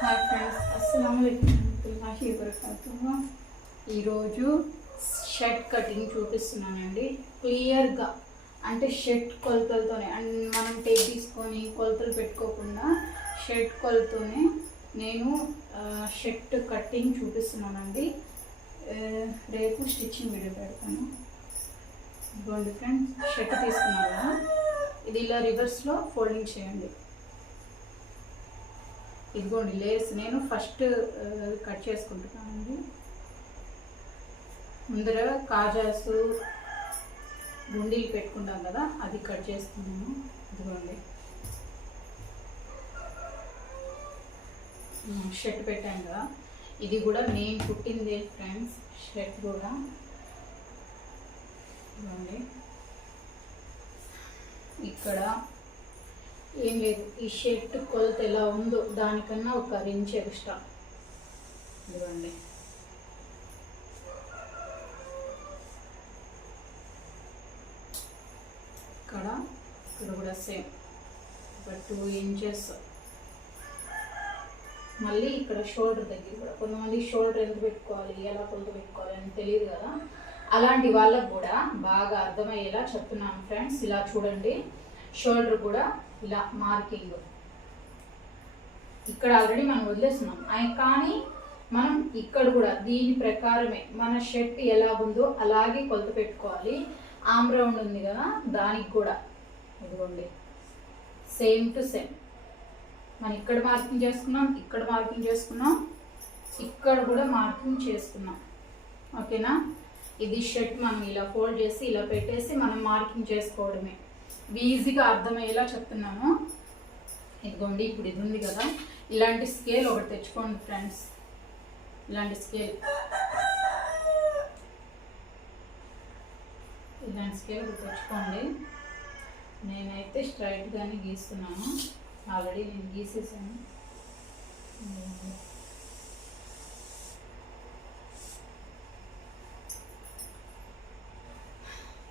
Hi friends, అస్సలాము అలైకుం వరహ్మతుల్లాహి వబరకాతుహు. ఈరోజు shirt cutting చూపిస్తున్నానండి. క్లియర్గా అంటే షర్ట్ కొలతలతోనే మనం టేప్ తీసుకొని కొలతలు పెట్టుకోకుండా షర్ట్ కొలతతోనే నేను షర్ట్ కటింగ్ చూపిస్తున్నానండి. రేపు స్టిచ్చింగ్ వీడియో పెడతాను. ఇదిగోండి ఫ్రెండ్స్, షర్ట్ తీసుకున్నాను కదా, ఇది ఇలా రివర్స్లో ఫోల్డింగ్ చేయండి. ఇదిగోండి లేస్ నేను ఫస్ట్ కట్ చేసుకుంటున్నానండి. ముందర కాజాసు గుండీలు పెట్టుకుంటాం కదా, అది కట్ చేసుకున్నాను. ఇదిగోండి షర్ట్ పెట్టాను కదా, ఇది కూడా నేను కుట్టిందే ఫ్రెండ్స్. షర్ట్ కూడా ఇదిగోండి. ఇక్కడ ఏం లేదు, ఈ షర్ట్ కొలత ఎలా ఉందో దానికన్నా ఒక ఇంచ్ ఎక్స్ట్రా. ఇదిగోండి ఇక్కడ కూడా సేమ్ ఒక 2 ఇంచెస్. మళ్ళీ ఇక్కడ షోల్డర్ దగ్గర కూడా కొంతమంది షోల్డర్ ఎంత పెట్టుకోవాలి, ఎలా కొలత పెట్టుకోవాలి అని తెలియదు కదా, అలాంటి వాళ్ళకు కూడా బాగా అర్థమయ్యేలా చెప్తున్నాను ఫ్రెండ్స్. ఇలా చూడండి, షోల్డర్ కూడా ఇలా మార్కింగ్ ఇక్కడ ఆల్రెడీ మనం వదిలేస్తున్నాం, కానీ మనం ఇక్కడ కూడా దీని ప్రకారమే మన షర్ట్ ఎలా ఉందో అలాగే కొలత పెట్టుకోవాలి. ఆమ్ రౌండ్ ఉంది కదా, దానికి కూడా ఇదిగోండి సేమ్ టు సేమ్. మనం ఇక్కడ మార్కింగ్ చేసుకున్నాం, ఇక్కడ మార్కింగ్ చేసుకున్నాం, ఇక్కడ కూడా మార్కింగ్ చేసుకున్నాం. ఓకేనా? ఇది షర్ట్ మనం ఇలా ఫోల్డ్ చేసి ఇలా పెట్టేసి మనం మార్కింగ్ చేసుకోవడమే. ఈజీగా అర్థమయ్యేలా చెప్తున్నాను. ఇదిగోండి, ఇప్పుడు ఇది ఉంది కదా, ఇలాంటి స్కేల్ ఒకటి తెచ్చుకోండి ఫ్రెండ్స్. ఇలాంటి స్కేల్ ఒకటి తెచ్చుకోండి. నేనైతే స్ట్రైట్గానే గీస్తున్నాను, ఆల్రెడీ నేను గీసేసాను.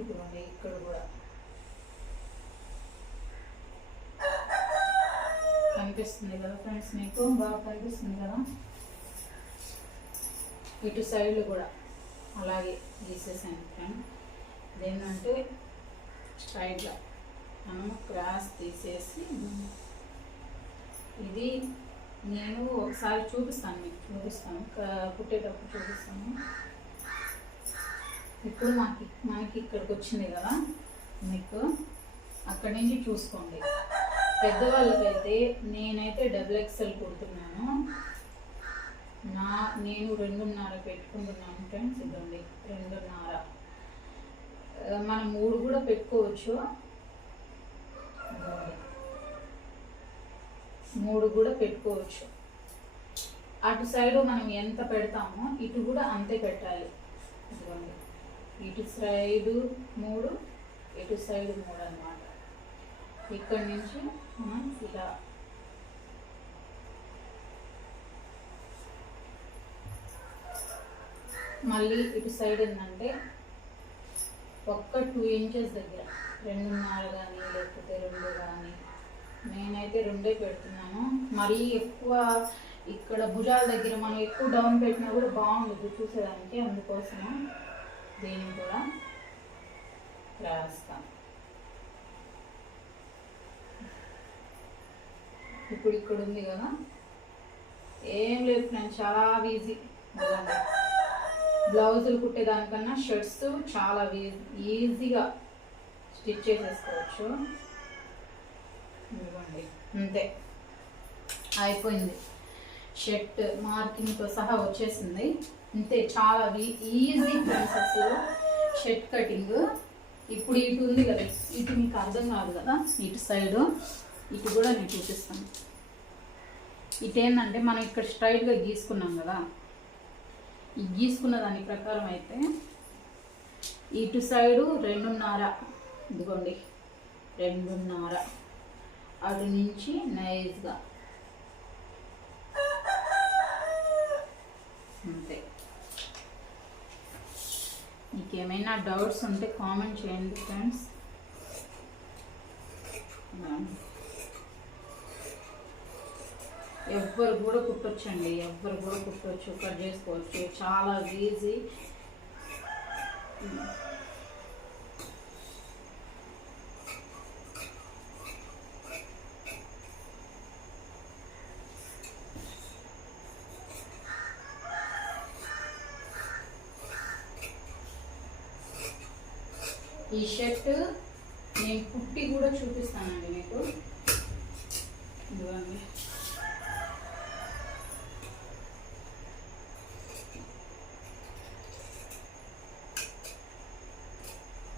ఇదిగోండి ఇక్కడ కూడా కనిపిస్తుంది కదా ఫ్రెండ్స్, మీకు బాగా కనిపిస్తుంది కదా. ఇటు సైడ్లు కూడా అలాగే గీసేసాను ఫ్రెండ్. ఇదేంటంటే స్ట్రైట్గా మనం క్రాస్ తీసేసి, ఇది నేను ఒకసారి చూపిస్తాను, మీకు చూపిస్తాను, కుట్టేటప్పుడు చూపిస్తాను. ఇప్పుడు మనకి ఇక్కడికి వచ్చింది కదా, మీకు అక్కడి నుంచి చూసుకోండి. పెద్దవాళ్ళకైతే నేనైతే XXL కుడుతున్నాను. నేను 2.5 పెట్టుకుంటున్నాను ఫ్రెండ్స్. ఇదండి 2.5. మనం 3 కూడా పెట్టుకోవచ్చు, 3 కూడా పెట్టుకోవచ్చు. అటు సైడ్ మనం ఎంత పెడతామో ఇటు కూడా అంతే పెట్టాలి. ఇదిగోండి, ఇటు సైడు 3, ఇటు సైడ్ 3 అన్నమాట. ఇక్కడ నుంచి మనం ఇలా మళ్ళీ ఇటు సైడ్ ఏంటంటే ఒక్క 2 ఇంచెస్ దగ్గర 2.5 కానీ లేకపోతే 2 కానీ, నేనైతే 2 పెడుతున్నాను. మరీ ఎక్కువ ఇక్కడ భుజాల దగ్గర మనం ఎక్కువ డౌన్ పెట్టినా కూడా బాగుండదు చూసేదానికి, అందుకోసం దీన్ని కూడా రాస్తాను. ఇప్పుడు ఇక్కడ ఉంది కదా, ఏం లేదు ఫ్రెండ్స్, చాలా ఈజీ. బ్లౌజులు కుట్టేదానికన్నా షర్ట్స్ చాలా ఈజీగా స్టిచ్ చేసేసుకోవచ్చు. ఇవ్వండి, అంతే అయిపోయింది. షర్ట్ మార్కింగ్తో సహా వచ్చేసింది, అంతే. చాలా ఈజీ ఫ్రెండ్స్ అసలు షర్ట్ కటింగ్. ఇప్పుడు ఇటు ఉంది కదా, ఇటు మీకు అర్థం కాదు కదా, ఇటు సైడు ఇటు కూడా నేను చూపిస్తాను. ఇటు ఏంటంటే మనం ఇక్కడ స్ట్రైట్గా గీసుకున్నాం కదా, ఈ గీసుకున్న దాని ప్రకారం అయితే ఇటు సైడు 2.5, ఇదిగోండి 2.5, అటు నుంచి నైస్గా అంతే. మీకేమైనా డౌట్స్ ఉంటే కామెంట్ చేయండి ఫ్రెండ్స్. ఎవ్వరు కూడా కుట్టొచ్చండి, ఎవ్వరు కూడా కుట్టవచ్చు, కట్ చేసుకోవచ్చు, చాలా ఈజీ. ఈ షర్ట్ నేను కుట్టి కూడా చూపిస్తానండి మీకు. ఇదిగోండి,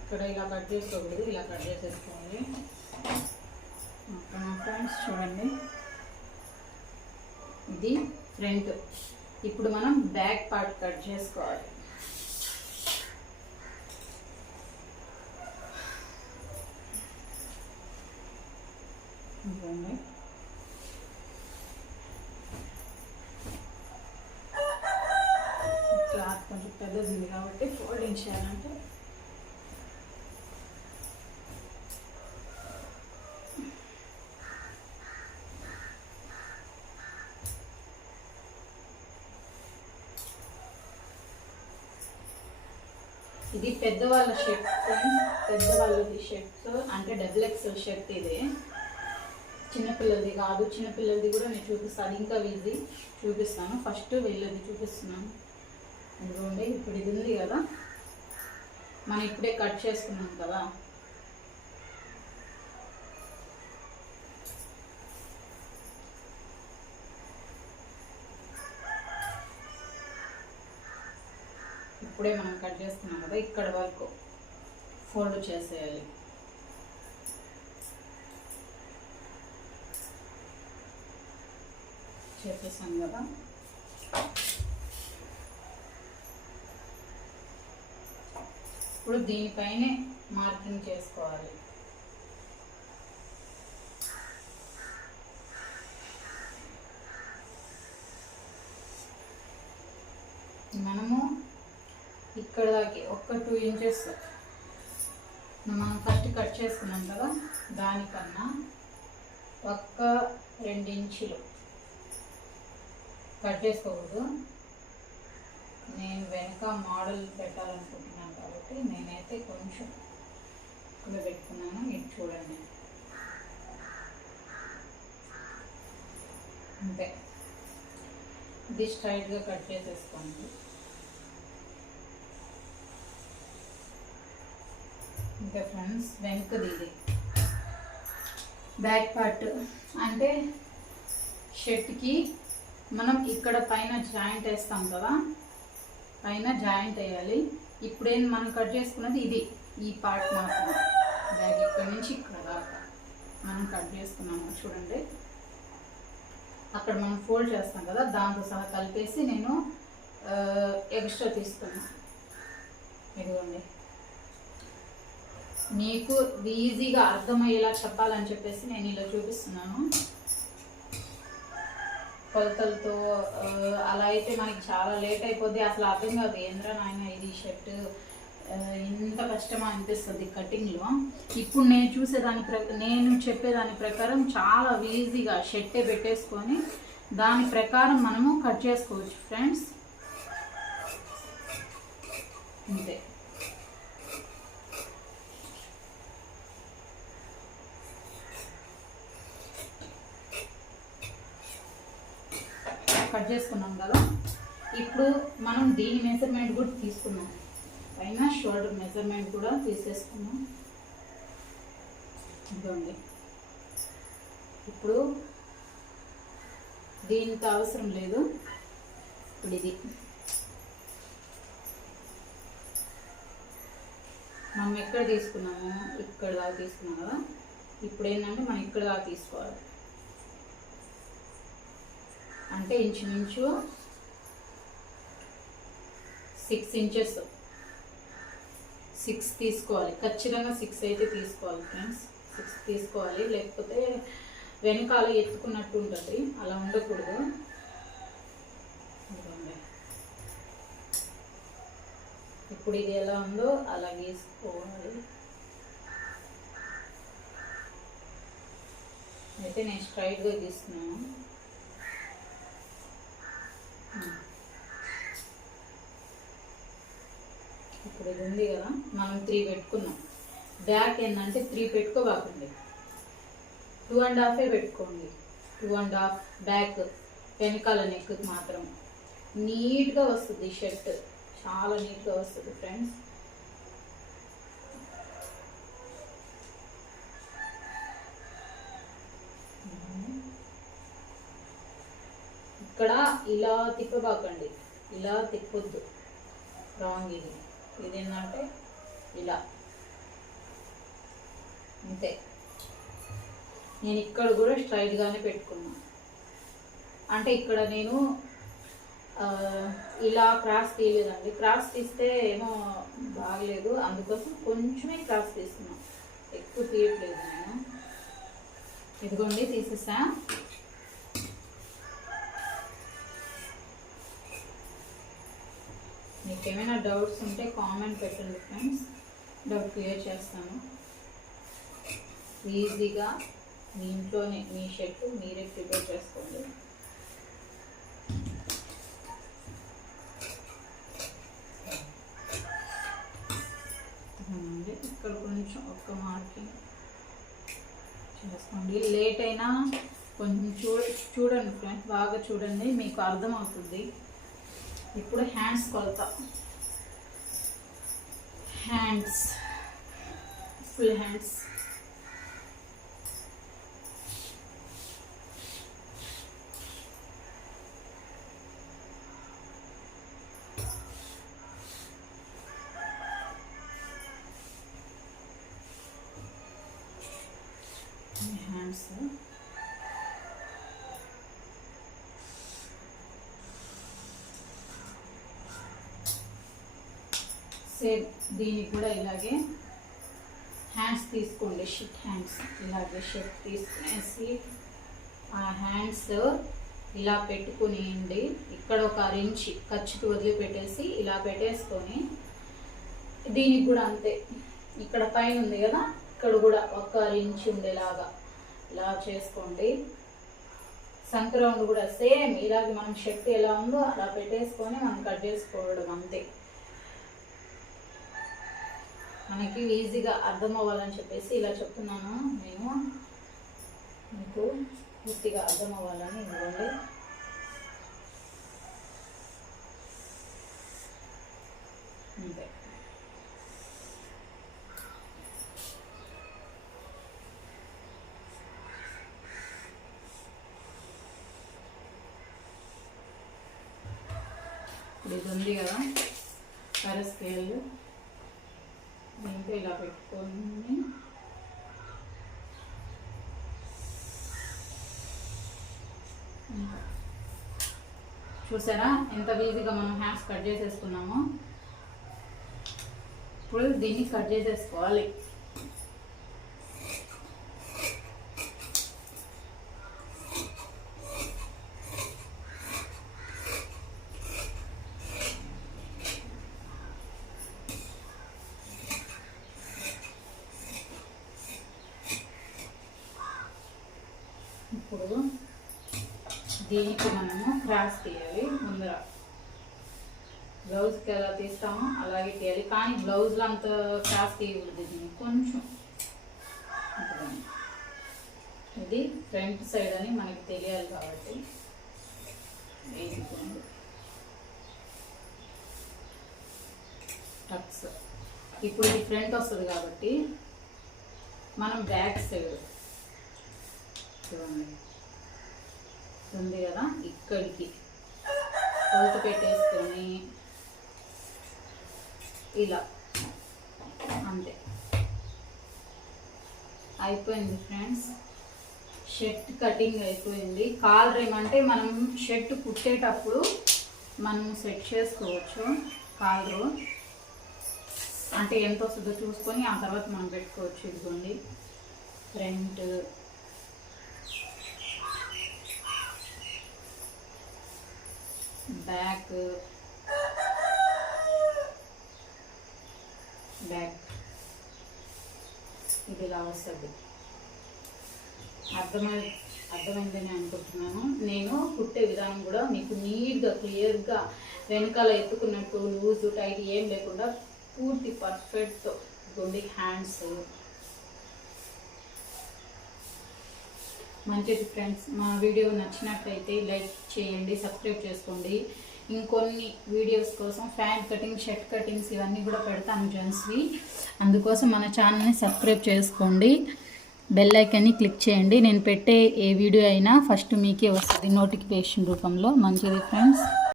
ఇక్కడ ఇలా కట్ చేసుకోకూడదు, ఇలా కట్ చేసేసుకోవాలి. ఫ్రెండ్స్ చూడండి, ఇది ఫ్రంట్. ఇప్పుడు మనం బ్యాక్ పార్ట్ కట్ చేసుకోవాలి. క్లాత్ కొంచెం పెద్దది ఉంది కాబట్టి ఫోల్డింగ్ చేయాలంటే ఇది పెద్దవాళ్ళ షర్ట్, పెద్దవాళ్ళది షర్ట్ అంటే XXL షర్ట్. ఇది చిన్నపిల్లలది కాదు, చిన్నపిల్లలది కూడా నేను చూపిస్తాను, అది ఇంకా ఈజీ చూపిస్తాను. ఫస్ట్ వీళ్ళది చూపిస్తున్నాను. అందుకోండి, ఇప్పుడు ఇది ఉంది కదా, మనం ఇప్పుడే కట్ చేసుకున్నాం కదా, ఇప్పుడే మనం కట్ చేసుకున్నాం కదా, ఇక్కడ వరకు ఫోల్డ్ చేసేయాలి. చేసేసాను కదా, ఇప్పుడు దీనిపైనే మార్కింగ్ చేసుకోవాలి. మనము ఇక్కడ దాకా ఒక 2 ఇంచెస్ మనం ఫస్ట్ కట్ చేసుకున్నాం కదా, దానికన్నా ఒక్క 2 ఇంచులు కట్ చేసుకోకూడదు. నేను వెనక మోడల్ పెట్టాలనుకుంటున్నాను కాబట్టి నేనైతే కొంచెం ఇక్కడ పెట్టుకున్నాను. ఇది చూడండి, అంతే. ఇది స్ట్రైట్గా కట్ చేసేసుకోండి. ఇంకా ఫ్రెండ్స్, వెనకది ఇది బ్యాక్ పార్ట్ అంటే షర్ట్కి మనం ఇక్కడ పైన జాయింట్ వేస్తాం కదా, పైన జాయింట్ వేయాలి. ఇప్పుడేం మనం కట్ చేసుకున్నది ఇది, ఈ పార్ట్ మాత్రం. బ్యాగ్ ఇక్కడ నుంచి ఇక్కడ దాకా మనం కట్ చేసుకున్నాము చూడండి. అక్కడ మనం ఫోల్డ్ చేస్తాం కదా, దాంతో సహా కలిపేసి నేను ఎక్స్ట్రా తీసుకున్నాను. ఇదిగోండి, మీకు ఈజీగా అర్థమయ్యేలా చెప్పాలని చెప్పేసి నేను ఇలా చూపిస్తున్నాను. కొలతలతో అలా అయితే మనకి చాలా లేట్ అయిపోద్ది, అసలు అర్థం కాదు. ఏంద్రా నాయన ఇది షర్ట్ ఇంత కష్టమా అనిపిస్తుంది కటింగ్లో. ఇప్పుడు నేను చెప్పేదాని ప్రకారం చాలా ఈజీగా షర్టే పెట్టేసుకొని దాని ప్రకారం మనము కట్ చేసుకోవచ్చు ఫ్రెండ్స్, అంతే. కట్ చేసుకున్నాం కదా, ఇప్పుడు మనం దీని మెజర్మెంట్ కూడా తీసుకున్నాం, పైన షోల్డర్ మెజర్మెంట్ కూడా తీసేసుకున్నాం. ఇదిగోండి, ఇప్పుడు దీనికి అవసరం లేదు. ఇప్పుడు ఇది మనం ఎక్కడ తీసుకున్నాము, ఇక్కడ దాకా తీసుకున్నాం కదా. ఇప్పుడు ఏంటంటే మనం ఇక్కడ దాకా తీసుకోవాలి, అంటే ఇంచుమించు 6 ఇంచెస్ 6 తీసుకోవాలి. ఖచ్చితంగా 6 అయితే తీసుకోవాలి ఫ్రెండ్స్, 6 తీసుకోవాలి. లేకపోతే వెనకాల ఎత్తుకున్నట్టు ఉంటుంది, అలా ఉండకూడదు. ఇప్పుడు ఇది ఎలా ఉందో అలా వేసుకోవాలి. అయితే నేను స్ట్రైట్గా తీసుకున్నాను. ఇది ఉంది కదా, మనం 3 పెట్టుకున్నాం. బ్యాక్ ఏంటంటే 3 పెట్టుకోబాకండి, 2.5 పెట్టుకోండి. 2.5 బ్యాక్, వెనకాల నెక్ మాత్రం. నీట్గా వస్తుంది షర్ట్, చాలా నీట్గా వస్తుంది ఫ్రెండ్స్. ఇక్కడ ఇలా తిప్పబాకండి, ఇలా తిప్పొద్దు, రాంగ్. ఇది ఏంటంటే ఇలా అంతే. నేను ఇక్కడ కూడా స్ట్రైట్గానే పెట్టుకున్నాను. అంటే ఇక్కడ నేను ఇలా క్రాస్ తీయలేదండి, క్రాస్ తీస్తే ఏమో బాగలేదు, అందుకోసం కొంచెమే క్రాస్ తీసుకున్నాను, ఎక్కువ తీయట్లేదు నేను. ఇదిగోండి తీసేసా. మీకు ఏమైనా డౌట్స్ ఉంటే కామెంట్ పెట్టండి ఫ్రెండ్స్, డౌట్ క్లియర్ చేస్తాను. ఈజీగా మీ ఇంట్లోనే మీ షర్ట్ మీరే ప్రిపేర్ చేసుకోండి. ఇక్కడ కొంచెం ఒక్క మార్కింగ్ చేసుకోండి. లేట్ అయినా కొంచెం చూడండి ఫ్రెండ్స్, బాగా చూడండి, మీకు అర్థమవుతుంది. ఇప్పుడు హ్యాండ్స్ కొలత. Hands, full hands. Hands same దీనికి కూడా ఇలాగే హ్యాండ్స్ తీసుకోండి, షర్ట్ హ్యాండ్స్. ఇలాగే షర్ట్ తీసుకునేసి ఆ హ్యాండ్స్ ఇలా పెట్టుకునేయండి. ఇక్కడ ఒక ఇంచ్ ఖర్చుకి వదిలిపెట్టేసి ఇలా పెట్టేసుకొని, దీనికి కూడా అంతే, ఇక్కడ పైన ఉంది కదా, ఇక్కడ కూడా ఒక ఇంచ్ ఉండేలాగా ఇలా చేసుకోండి. సంక రౌండ్ కూడా సేమ్ ఇలాగే మనం షర్ట్ ఎలా ఉందో అలా పెట్టేసుకొని మనం కట్ చేసుకోవడం అంతే. మనకి ఈజీగా అర్థం అవ్వాలని చెప్పేసి ఇలా చెప్తున్నాను నేను, మీకు పూర్తిగా అర్థం అవ్వాలని. ఇవ్వండి అంతే. ఇది ఉంది కదా స్కేల్, దీంతో ఇలా పెట్టుకొని చూసారా ఎంత ఈజీగా మనం హ్యాండ్స్ కట్ చేసేసుకున్నామో. ఇప్పుడు దీన్ని కట్ చేసేసుకోవాలి. ఇప్పుడు దీనికి మనము క్రాస్ తీయాలి. ముందర బ్లౌజ్కి ఎలా తీస్తామో అలాగే తీయాలి, కానీ బ్లౌజ్లో అంత క్రాస్ తీయకూడదు. దీన్ని కొంచెం ఇది ఫ్రంట్ సైడ్ అని మనకి తెలియాలి కాబట్టి వేసుకోండి. టక్స్ ఇప్పుడు ఇది ఫ్రంట్ వస్తుంది కాబట్టి మనం బ్యాక్ సైడ్ చూడండి ఉంది కదా, ఇక్కడికి కొలత పెట్టేసుకొని ఇలా అంతే అయిపోయింది ఫ్రెండ్స్. షర్ట్ కటింగ్ అయిపోయింది. కాలర్ ఏమంటే మనం షర్ట్ కుట్టేటప్పుడు మనం సెట్ చేసుకోవచ్చు. కాలరు అంటే ఎంత వస్తుందో చూసుకొని ఆ తర్వాత మనం పెట్టుకోవచ్చు. ఇదిగోండి ఫ్రంట్, బ్యాక్, ఇది ఇలా వస్తుంది. అర్థమైందని అనుకుంటున్నాను. నేను కుట్టే విధానం కూడా మీకు నీట్గా క్లియర్గా వెనకాల ఎత్తుకున్నట్టు లూజు టైట్ ఏం లేకుండా పూర్తి పర్ఫెక్ట్ గుండి హ్యాండ్స్. మంచిది ఫ్రెండ్స్. మా వీడియో నచ్చినట్లయితే లైక్ చేయండి, సబ్స్క్రైబ్ చేసుకోండి. ఇంకొన్ని వీడియోస్ కోసం ఫ్యాంట్ కటింగ్, షర్ట్ కటింగ్స్ ఇవన్నీ కూడా పెడతాను జెంట్స్వి. అందుకోసం మన ఛానల్ని సబ్స్క్రైబ్ చేసుకోండి, బెల్ ఐకాన్ని క్లిక్ చేయండి. నేను పెట్టే ఏ వీడియో అయినా ఫస్ట్ మీకే వస్తుంది నోటిఫికేషన్ రూపంలో. మంచిది ఫ్రెండ్స్.